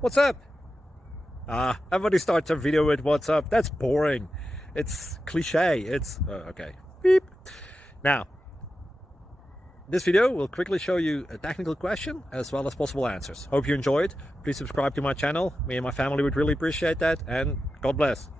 What's up? Everybody starts a video with what's up. That's boring. It's cliche. Okay. Beep. Now, this video will quickly show you a technical question as well as possible answers. Hope you enjoyed. Please subscribe to my channel. Me and my family would really appreciate that, and God bless.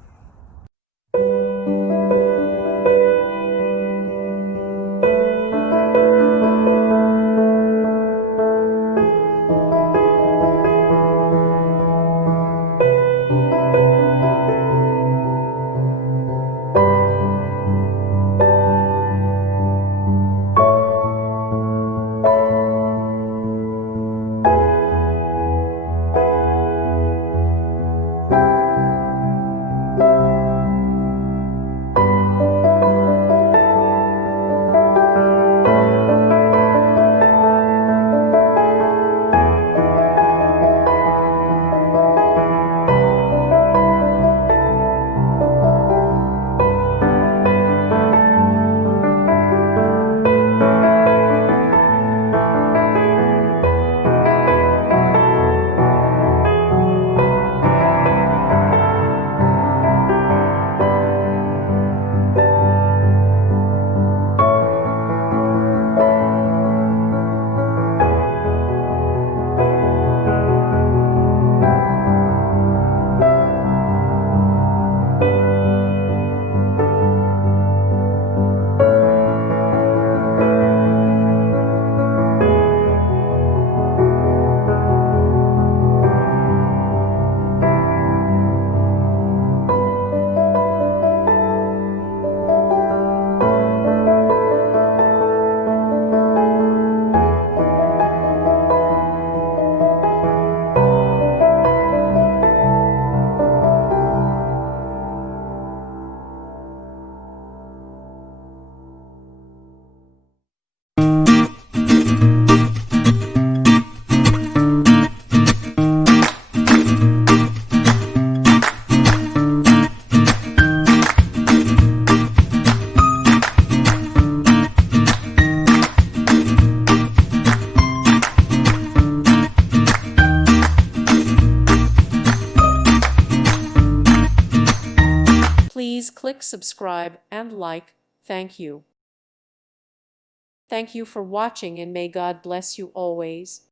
Please click subscribe and like. Thank you. Thank you for watching, and may God bless you always.